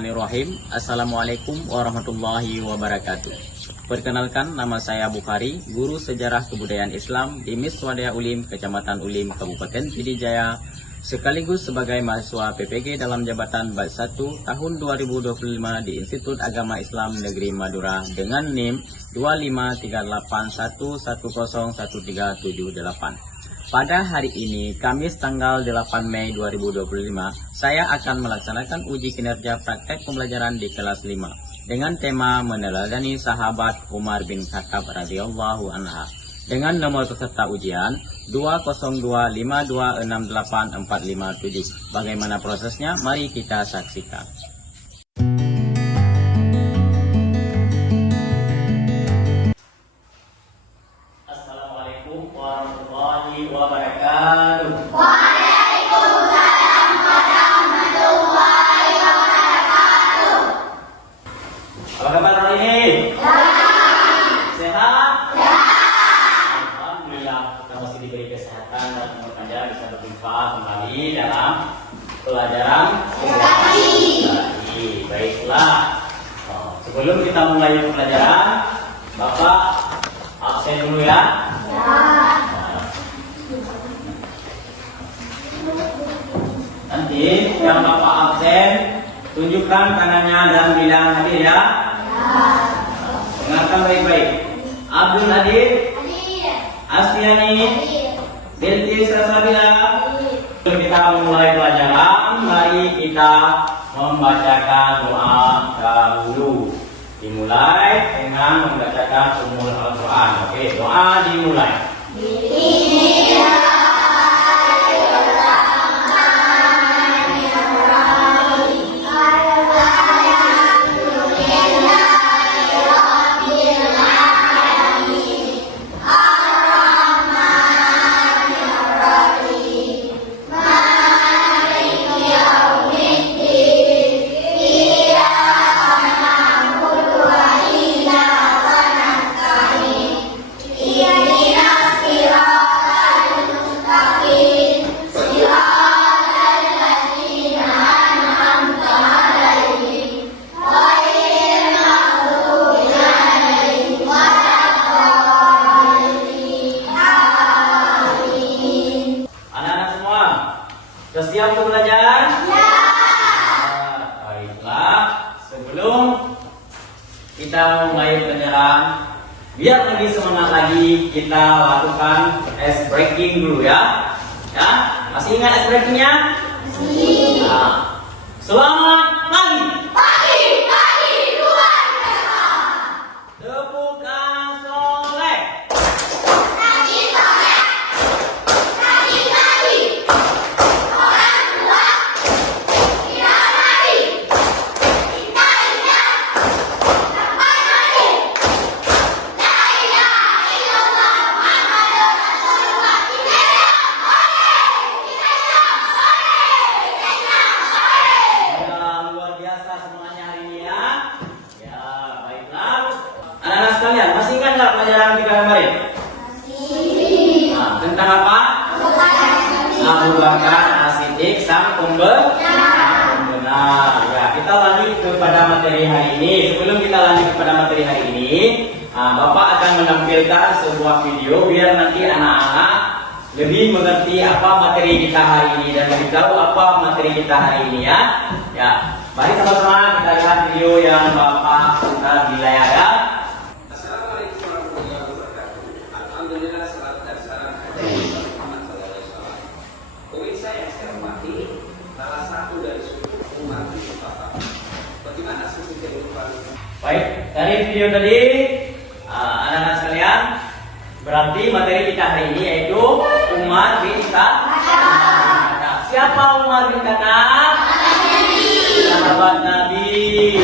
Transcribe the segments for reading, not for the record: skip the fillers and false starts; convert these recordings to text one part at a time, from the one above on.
Bismillahirrahmanirrahim. Assalamualaikum warahmatullahi wabarakatuh. Perkenalkan, nama saya Bukhari, guru sejarah kebudayaan Islam di Miswadaya Ulim, Kecamatan Ulim, Kabupaten Pidijaya, sekaligus sebagai mahasiswa PPG dalam jabatan Batch 1 tahun 2025 di Institut Agama Islam Negeri Madura dengan NIM 25381101378. Pada hari ini, Kamis tanggal 8 Mei 2025, saya akan melaksanakan uji kinerja praktek pembelajaran di kelas 5 dengan tema meneladani sahabat Umar bin Khattab radhiyallahu anha dengan nomor peserta ujian 20252684557. Bagaimana prosesnya? Mari kita saksikan. Assalamualaikum warahmatullahi wabarakatuh. Waalaikumsalam warahmatullahi wabarakatuh. Apa kabar hari ini? Sehat? Alhamdulillah, kita masih diberi kesehatan dan semoga bisa berjumpa kembali dalam pelajaran sejarah. Baiklah. Sebelum kita mulai pelajaran, Bapak absen dulu ya. Nanti yang Bapak absen, tunjukkan tangannya dan bilang hadir ya. Dengarkan baik-baik. Abdul hadir? Astiani? Bilqis Rasabila? Sebelum kita memulai pelajaran, mari kita membacakan doa dahulu. Dimulai dengan membacakan Ummul Al-Quran. Oke, doa dimulai. Siap untuk belajar? Ya. Baiklah, sebelum kita mulai pelajaran, biar lebih semangat lagi, kita lakukan ice breaking dulu ya. Ya, masih ingat ice breakingnya? Masih. Nah, selamat pagi. Pagi, luar biasa. Tepuk tangan soleh. Rajin soleh. Rajin lagi. Orang tua tidak mati. Kita ingat sampai mati. La ilaha illallah Muhammadur Rasulullah. Kita ingat Ya, luar biasa semuanya hari ini ya. Ya, baiklah. Anak-anak sekalian, masih ingat nggak pelajaran kita kemarin? masih. Nah, tentang apa? Abu Bakar As-Siddiq sang pembenar. Ya, kita lanjut kepada materi hari ini. Sebelum kita lanjut kepada materi hari ini, Bapak akan menampilkan sebuah video biar nanti anak-anak lebih mengerti apa materi kita hari ini dan lebih tahu apa materi kita hari ini ya. Ya, mari sama-sama kita lihat video yang Bapak putar di layar ya. Assalamualaikum warahmatullahi wabarakatuh. Alhamdulillah, salatu dan salam kepada Muhammad SAW. Pemirsa yang saya hormati, salah satu dari suku Umar bin Khattab. Bagaimana sisi kehidupan? Baik, dari video tadi anak-anak sekalian, berarti materi kita hari ini yaitu Umar bin Khattab. Siapa Umar bin Khattab? Sahabat Nabi.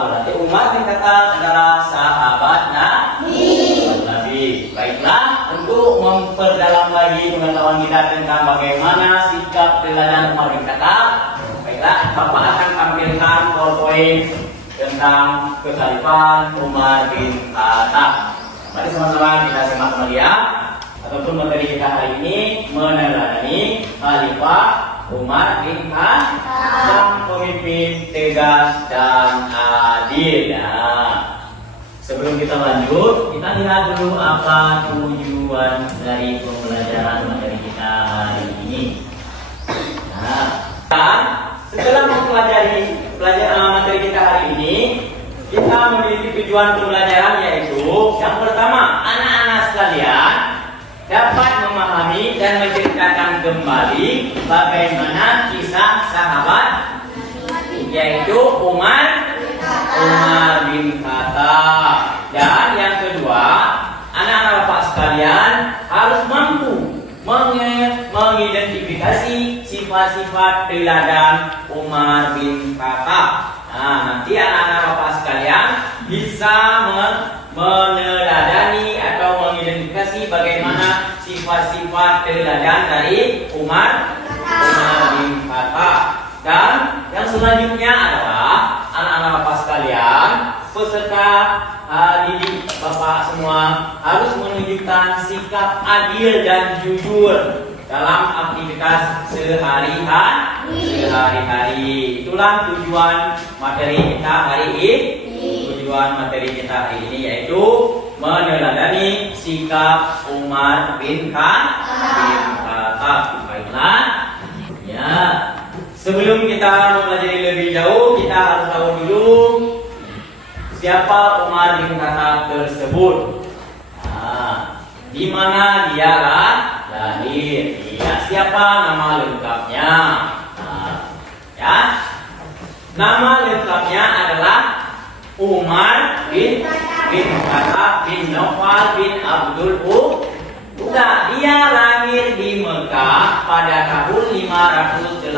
Berarti Umar bin Khattab adalah sahabat Nabi. Baiklah, untuk memperdalam lagi pengetahuan kita tentang bagaimana sikap teladan Umar bin Khattab, baiklah, Bapak akan tampilkan PowerPoint tentang kekhalifahan Umar bin Khattab. Mari sama-sama kita simak kembali ya. Ataupun materi kita hari ini meneladani Khalifah Umar bin Khattab. sang pemimpin tegas dan adil. Nah, sebelum kita lanjut, kita lihat dulu apa tujuan dari pembelajaran materi kita hari ini. Nah, setelah mempelajari materi kita hari ini, kita memiliki tujuan pembelajaran, yaitu yang pertama, anak-anak sekalian dapat memahami dan menceritakan kembali bagaimana kisah sahabat, yaitu Umar bin Khattab. Dan yang kedua, anak-anak bapak sekalian harus mampu mengidentifikasi sifat-sifat teladan Umar bin Khattab. Nah, nanti anak-anak bapak sekalian bisa meneladani atau mengidentifikasi bagaimana sifat-sifat teladan dari Umar bin Khattab. Dan yang selanjutnya adalah anak-anak bapak sekalian, peserta didik bapak semua harus menunjukkan sikap adil dan jujur dalam aktivitas sehari-hari. Itulah tujuan materi kita hari ini. Tujuan materi kita hari ini yaitu meneladani sikap Umar bin Khattab. Baiklah. Ya. Sebelum kita mempelajari lebih jauh, kita harus tahu dulu siapa Umar bin Khattab tersebut. Nah, di mana dia lahir? Siapa nama lengkapnya? Nah, ya, nama lengkapnya adalah Umar bin Khattab bin Naufal bin Abdul Uzza. Dia lahir di Mekah pada tahun 584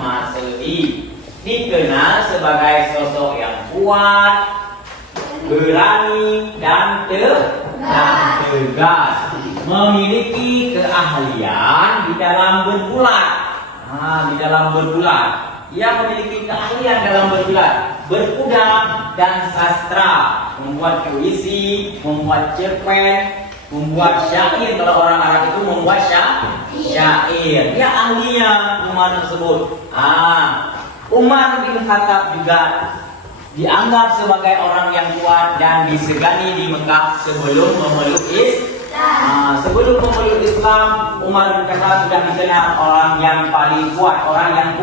Masehi. Dikenal sebagai sosok yang kuat, berani, dan tegas. Memiliki keahlian di dalam bergulat. Ia memiliki keahlian dalam bergulat, berkuda, dan sastra. Membuat puisi, membuat cerpen, membuat syair. Kalau orang Arab itu membuat syair. Dia ahlinya Umar tersebut. Umar bin Khattab juga dianggap sebagai orang yang kuat dan disegani di Mekah sebelum memeluk Islam. Umar bin Khattab sudah dikenal orang yang paling kuat, orang yang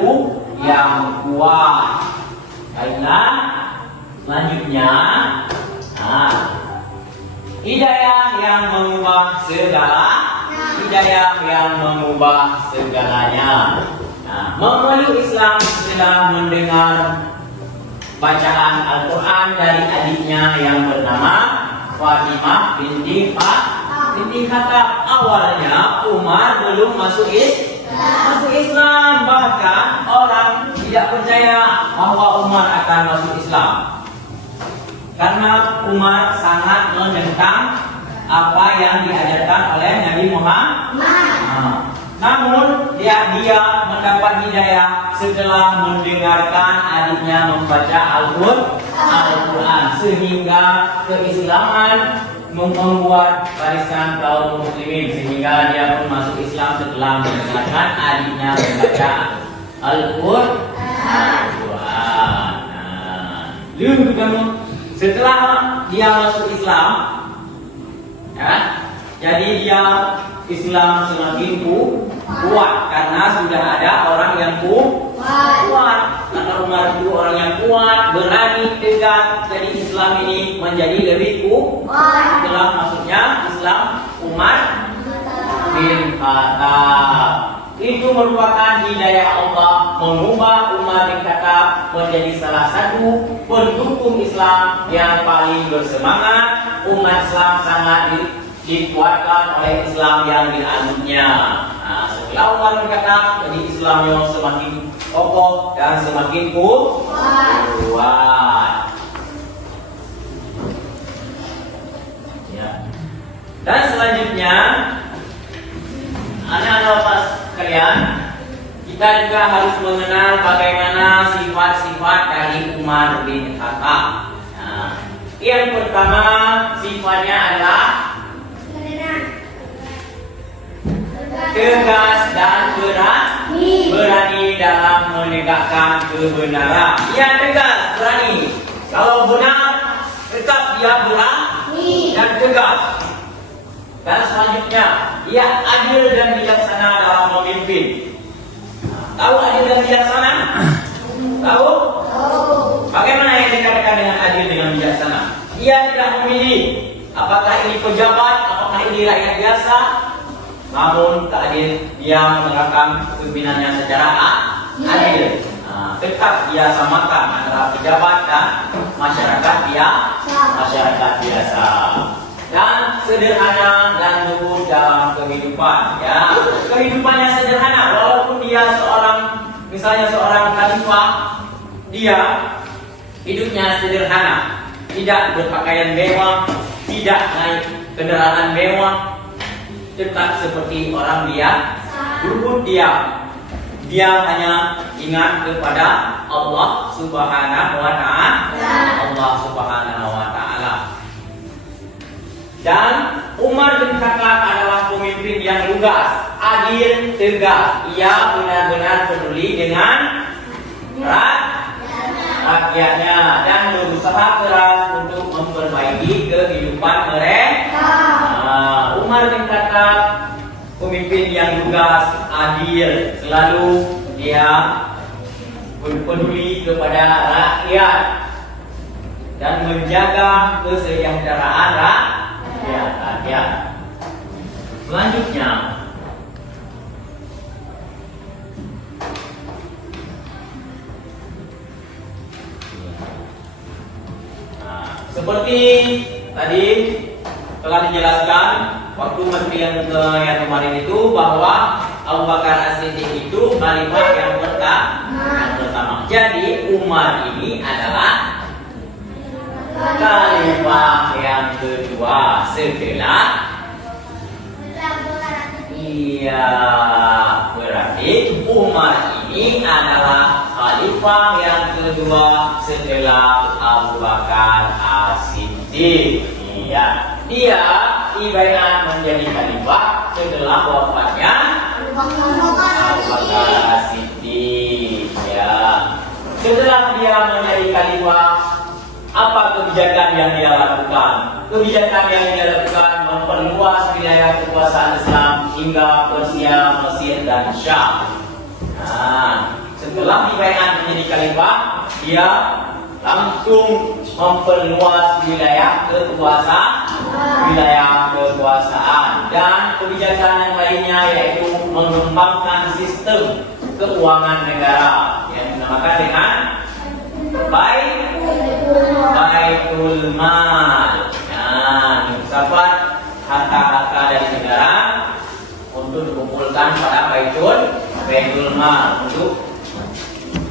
kuat. Baiklah, selanjutnya, hidayah yang mengubah segalanya. Memeluk Islam setelah mendengar bacaan Al-Quran dari adiknya yang bernama Fatimah binti Khattab. Awalnya Umar belum masuk Islam, bahkan orang tidak percaya bahwa Umar akan masuk Islam karena Umar sangat menentang apa yang diajarkan oleh Nabi Muhammad. Namun dia mendapat hidayah setelah mendengarkan adiknya membaca Al-Quran, sehingga keislaman membuat barisan kaum muslimin, sehingga dia pun masuk Islam setelah mendengarkan adiknya membaca Al-Quran. Setelah dia masuk Islam, jadi dia Islam semakin kuat karena sudah ada orang yang kuat. Karena Umar itu orang yang kuat, berani, tegas. Jadi Islam ini menjadi lebih kuat setelah masuknya Islam Umar bin Khattab. Itu merupakan hidayah Allah mengubah Umar bin Khattab menjadi salah satu pendukung Islam yang paling bersemangat. Umat Islam sangat dikuatkan oleh Islam yang dianutnya. Setelah Umar bin Khattab, jadi Islamnya semakin kokoh dan semakin kuat. Ya. Dan selanjutnya, anak-anak bapak sekalian, kita juga harus mengenal bagaimana sifat-sifat dari Umar bin Khattab. Yang pertama sifatnya adalah tegas dan berani. berani dalam menegakkan kebenaran. Ia tegas, berani. Kalau benar, tetap dia berani dan tegas. Dan selanjutnya, ia adil dan bijaksana dalam memimpin. Tahu adil dan bijaksana? Tahu? Bagaimana yang dikatakan dengan adil dengan bijaksana? Ia tidak memilih apakah ini pejabat, apakah ini rakyat biasa. Namun adil, dia menerapkan kepemimpinannya secara adil. Tetap dia samakan antara pejabat dan masyarakat biasa. Dan sederhana dan lembut dalam kehidupan. Ya, kehidupannya sederhana, walaupun dia misalnya seorang khalifah, dia hidupnya sederhana, tidak berpakaian mewah, tidak naik kendaraan mewah, tetap seperti orang lembut diam. Dia hanya ingat kepada Allah Subhanahu wa Ta'ala. Dan Umar bin Khattab adalah pemimpin yang lugas, adil, tegas. Ia benar-benar peduli dengan rakyatnya dan berusaha keras untuk memperbaiki kehidupan mereka. Umar bin Khattab pemimpin yang lugas, adil, selalu dia peduli kepada rakyat dan menjaga kesejahteraan rakyat. Selanjutnya, seperti tadi telah dijelaskan waktu menteri yang kemarin itu bahwa Abu Bakar As-Siddiq itu khalifah yang pertama. Jadi Umar ini adalah khalifah yang kedua setelah berarti Umar ini adalah khalifah yang kedua setelah Abu Bakar As-Siddiq. Dia dibaiat menjadi khalifah setelah wafatnya Abu Bakar As-Siddiq. Setelah dia menjadi khalifah, apa kebijakan yang dia lakukan? Kebijakan yang dia lakukan memperluas wilayah kekuasaan Islam hingga Persia, Mesir, dan Syam. Setelah dibaiat menjadi khalifah, dia langsung memperluas wilayah kekuasaan dan kebijakan yang lainnya, yaitu mengembangkan sistem keuangan negara yang dinamakan dengan Baitul Mal. Mencapai harta-harta dari negara untuk dikumpulkan pada Baitul Mal untuk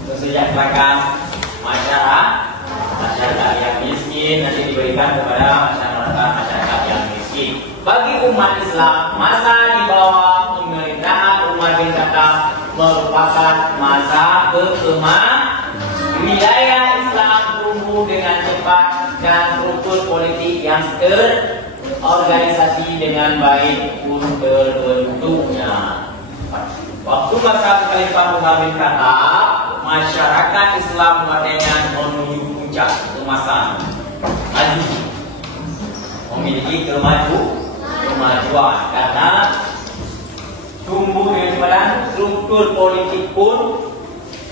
kesejahteraan masyarakat yang miskin, nanti diberikan kepada masyarakat yang miskin. Bagi umat Islam, masa di bawah pemerintahan Umar bin Khattab merupakan masa berkembang. Wilayah Islam tumbuh dengan cepat dan struktur politik yang terorganisasi dengan baik pun terbentuknya. Waktu masa Khalifah Umar bin Khattab, masyarakat Islam katanya menuju puncak kemasan, memiliki kemajuan karena tumbuh dengan cepat, struktur politik pun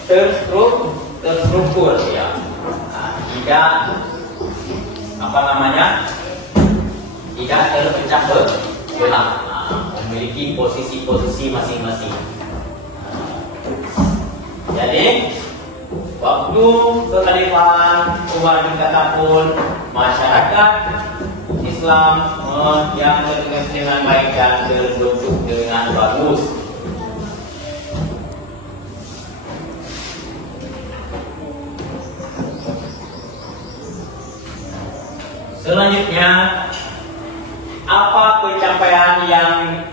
terstruktur ya. Tidak tidak terpecah belah, memiliki posisi-posisi masing-masing. Jadi waktu kekhalifahan Umar bin Khattab pun masyarakat Islam yang terorganisasi dengan baik dan terbentuk dengan bagus. Selanjutnya, apa pencapaian yang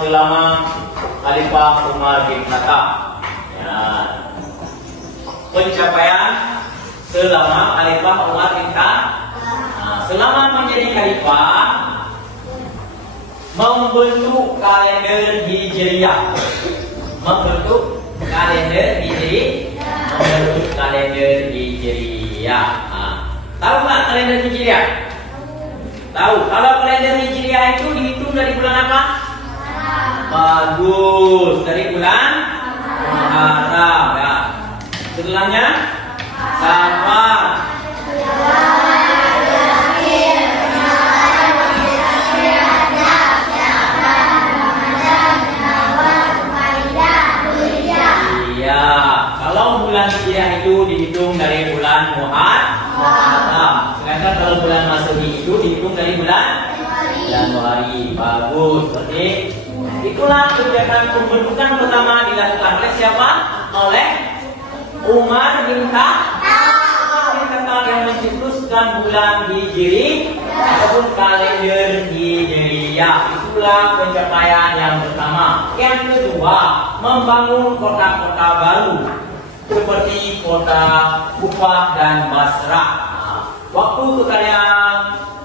selama Khalifah Umar bin Khattab? Pencapaian selama Khalifah Umar bin Khattab, selama menjadi Khalifah, membentuk kalender Hijriyah, membentuk kalender Hijri menurut kalender Hijriah. Nah, tahu nggak kalender Hijriah? Tahu. Kalau kalender Hijriah itu dihitung dari bulan apa? Bagus, dari bulan Muharram ya. Setelahnya Safar. Iya, kalau bulan Hijriah itu dihitung dari bulan Muharram. Sedangkan kalau bulan Masehi itu dihitung dari bulan Januari. Bagus, berarti itulah kebijakan pembentukan pertama dilakukan oleh siapa? Oleh Umar bin Khattab yang mencetuskan bulan Hijri ataupun kalender Hijriah. Itulah pencapaian yang pertama. Yang kedua, membangun kota-kota baru seperti kota Kufah dan Basrah. Waktu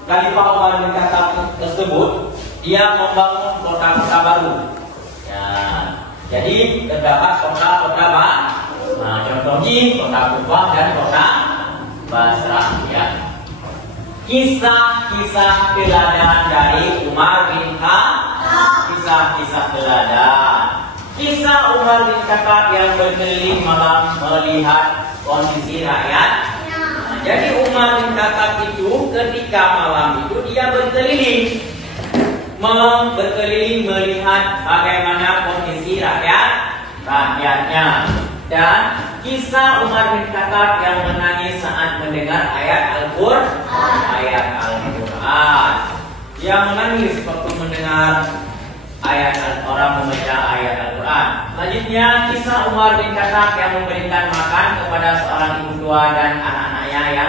Khalifah Umar bin Khattab tersebut, dia membangun kota-kota baru. Ya, jadi terdapat kota-kota baru. Nah, contohnya kota Kufah dan kota Basrah. Ya. Kisah-kisah teladan dari Umar bin Khattab. Kisah-kisah teladan. Kisah Umar bin Khattab yang berkeliling malam melihat kondisi rakyat. Nah, jadi Umar bin Khattab itu ketika malam itu dia berkeliling melihat bagaimana kondisi rakyatnya. Dan kisah Umar bin Khattab yang menangis saat mendengar ayat Al-Quran. Dia menangis waktu mendengar orang membaca ayat Al-Quran. Selanjutnya kisah Umar bin Khattab yang memberikan makan kepada seorang ibu tua dan anak-anaknya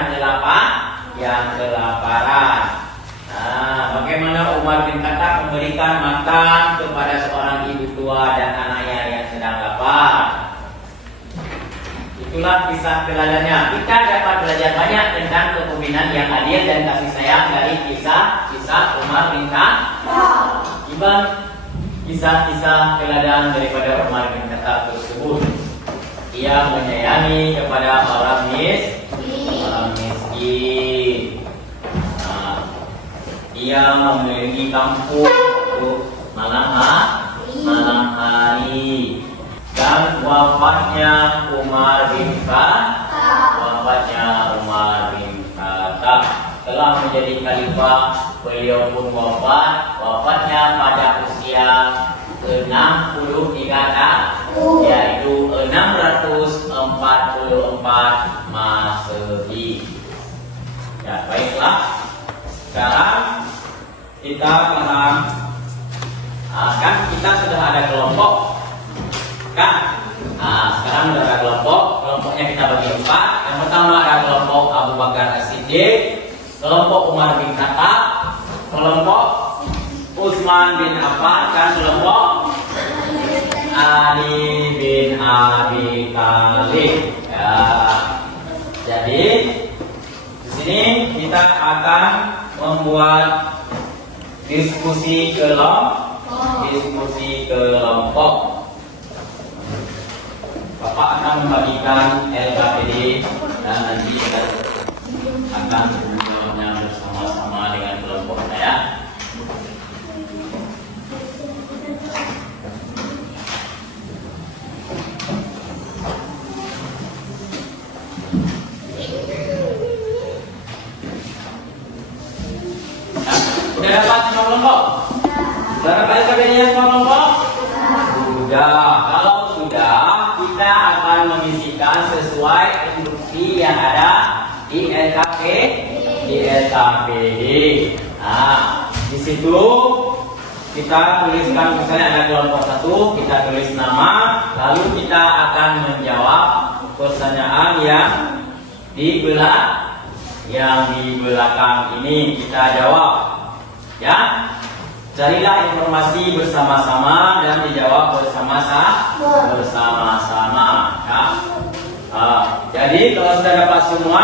yang kelaparan. Nah, bagaimana Umar bin Khattab memberikan makan kepada seorang ibu tua dan anaknya yang sedang lapar. Itulah kisah teladannya. Kita dapat belajar banyak tentang kepemimpinan yang adil dan kasih sayang dari kisah Umar bin Khattab. Kisah-kisah teladan daripada Umar bin Khattab tersebut. Ia menyayangi kepada orang miskin. Ia memiliki kampung untuk malam hari. Dan wafatnya Umar bin Khattab telah menjadi khalifah. Beliau pun wafatnya pada usia 63 tahun, yaitu 644 Masehi. Ya, baiklah. Sekarang kita kan kita sudah ada kelompok. Sekarang sudah ada kelompoknya kita bagi 4. Yang pertama ada kelompok Abu Bakar As-Siddiq, kelompok Umar bin Khattab, kelompok Utsman bin Affan, dan kelompok Ali bin Abi Thalib. Ya. Jadi di sini kita akan membuat diskusi kelompok. Bapak akan membagikan LKPD dan nanti kita akan menjawabnya bersama-sama dengan kelompok saya. Sudah dapat semua kelompok? Sudah dapat LKPD-nya semua kelompok? Sudah. Kalau sudah, kita akan mengisikan sesuai instruksi yang ada di LKPD. Nah, di situ kita tuliskan, misalnya ada kelompok 1, kita tulis nama, lalu kita akan menjawab pertanyaan yang di belakang ini kita jawab. Ya, carilah informasi bersama-sama dan dijawab bersama-sama. Ya. Jadi kalau sudah dapat semua,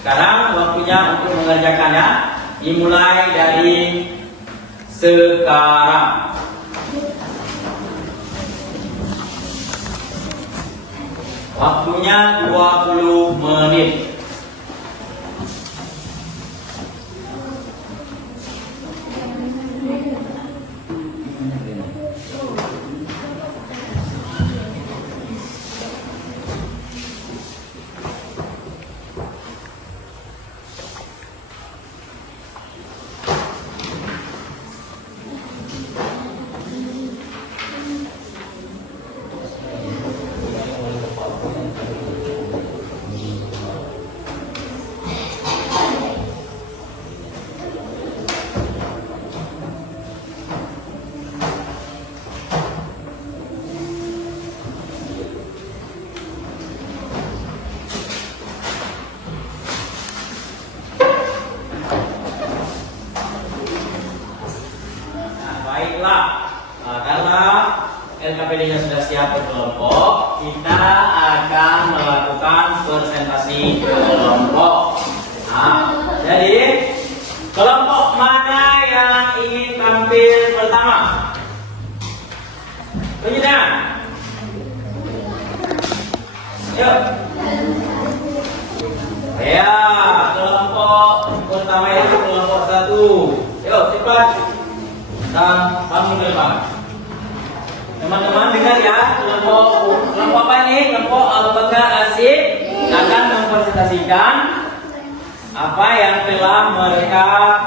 sekarang waktunya untuk mengerjakannya. Dimulai dari sekarang. Waktunya 20 menit. Baiklah, karena LKPD-nya sudah siap berkelompok, kita akan melakukan presentasi kelompok. Jadi kelompok mana yang ingin tampil pertama? Penyidan. Yuk. Ya, kelompok pertama itu kelompok 1. Yuk, cepat. Dan bangun depan. Teman-teman dengar ya, kelompok apa ini? Kelompok Abu Bakar Asif akan mempresentasikan apa yang telah mereka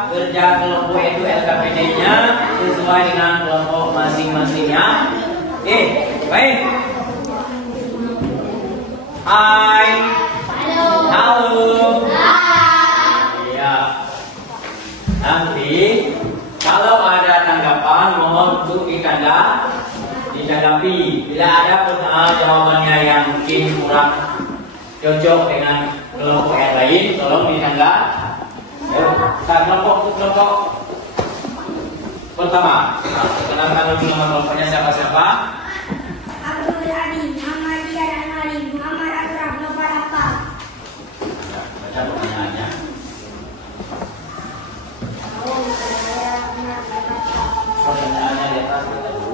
kerja kelompok itu LKPD-nya sesuai dengan kelompok masing-masingnya. Oke, baik. Hai. Halo. Iya. Nanti kalau ada tanggapan mohon untuk ditanggapi. Bila ada jawabannya yang mungkin kurang cocok dengan kelompok yang lain, tolong ditanggapi. Ayo, kita kelompok pertama. Kenalkan dulu nama kelompoknya siapa-siapa? Abdul Adim, Muhammad Dian Ali, Muhammad Ashraf, Nopal Akka. Baca pertanyaannya. Pertanyaannya di atas kita dulu.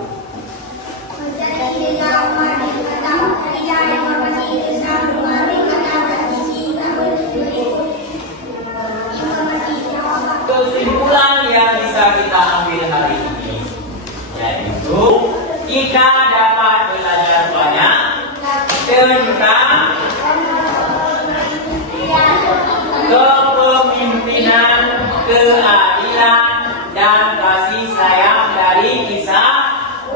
Kesimpulan yang bisa kita ambil hari ini yaitu kita dapat belajar banyak tentang kepemimpinan, keadilan, dan kasih sayang dari kisah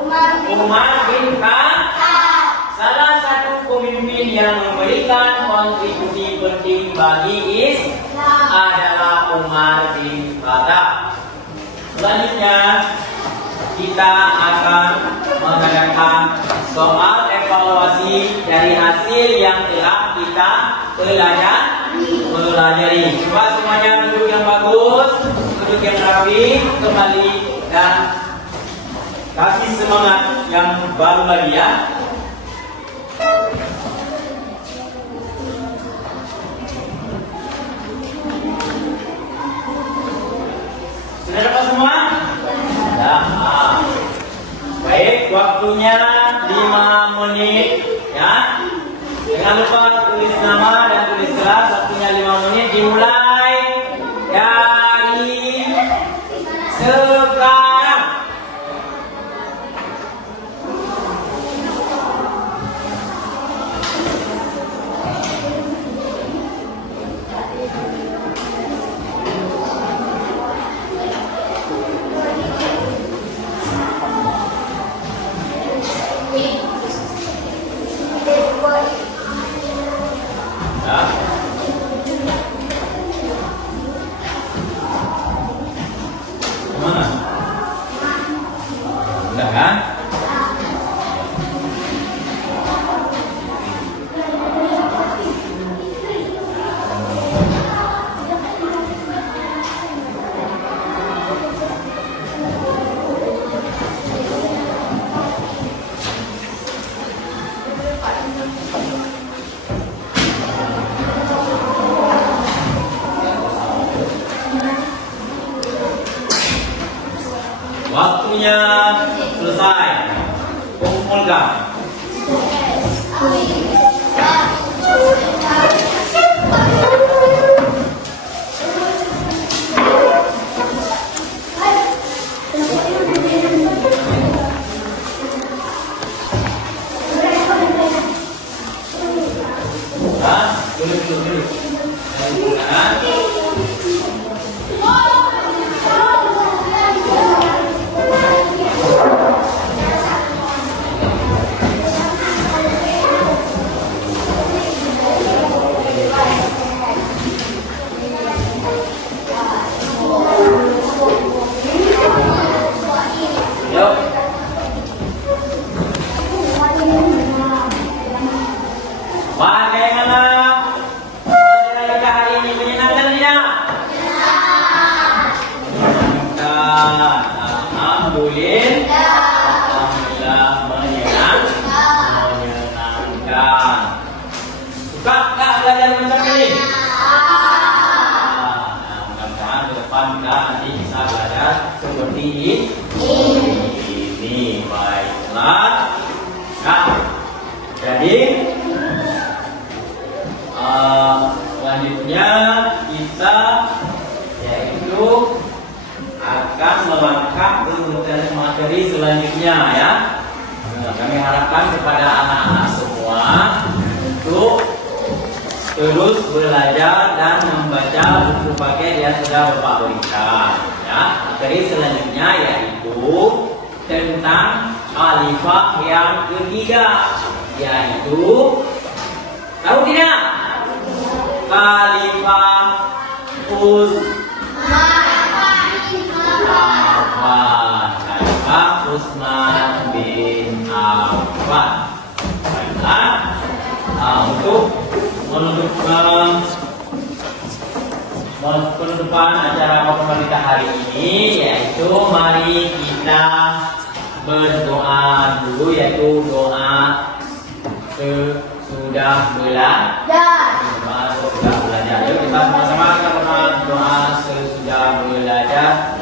Umar bin Khattab, salah satu pemimpin yang memberikan kontribusi penting bagi Islam adalah Umar bin Khattab. Selanjutnya kita akan mengadakan soal evaluasi dari hasil yang telah kita pelajari. Coba semuanya duduk yang bagus, duduk yang rapi, kembali dan kasih semangat yang baru lagi ya. Sudah dapat semua? Sudah. Baik, waktunya 5 menit ya. Jangan lupa tulis nama dan tulis kelas. Waktunya 5 menit dimulai dari sekarang. Ya. Mana? Udah kan? Waktunya selesai. Kumpulkan. Dulu. Nah. Yuk. Bagaimana hari hari ini menyenangkan tidak? Menyenangkan. Alhamdulillah menyenangkan. Suka nggak belajar macam ini? Mudah-mudahan ke depan kita nanti bisa belajar seperti ini. Baiklah. Nah, jadi selanjutnya kita yaitu akan melangkah ke materi selanjutnya ya. Kami harapkan kepada anak-anak semua untuk terus belajar dan membaca buku paket yang sudah Bapak berikan ya. Materi selanjutnya yaitu tentang alifah yang ketiga, yaitu tahu tidak? Khalifah Utsman bin Affan. Baiklah, untuk penutupan acara pemerintah hari ini, yaitu mari kita berdoa dulu, yaitu doa sesudah belajar. Yuk kita sama-sama kita doa sesudah belajar.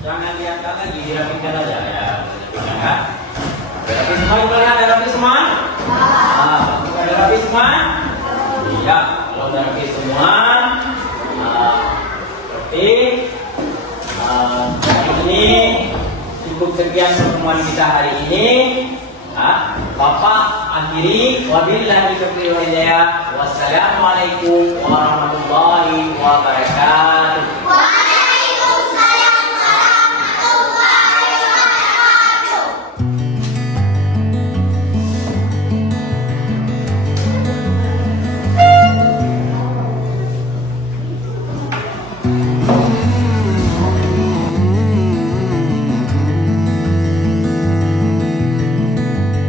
Jangan diangkat lagi, dirapikan aja ya. Rapi semua, gimana? Ada rapi semua? Ada rapi semua? Iya, kalau udah rapi semua, berarti ini cukup sekian pertemuan kita hari ini. Bapak akhiri, wabillahi taufiq wal hidayah. Wassalamualaikum warahmatullahi wabarakatuh.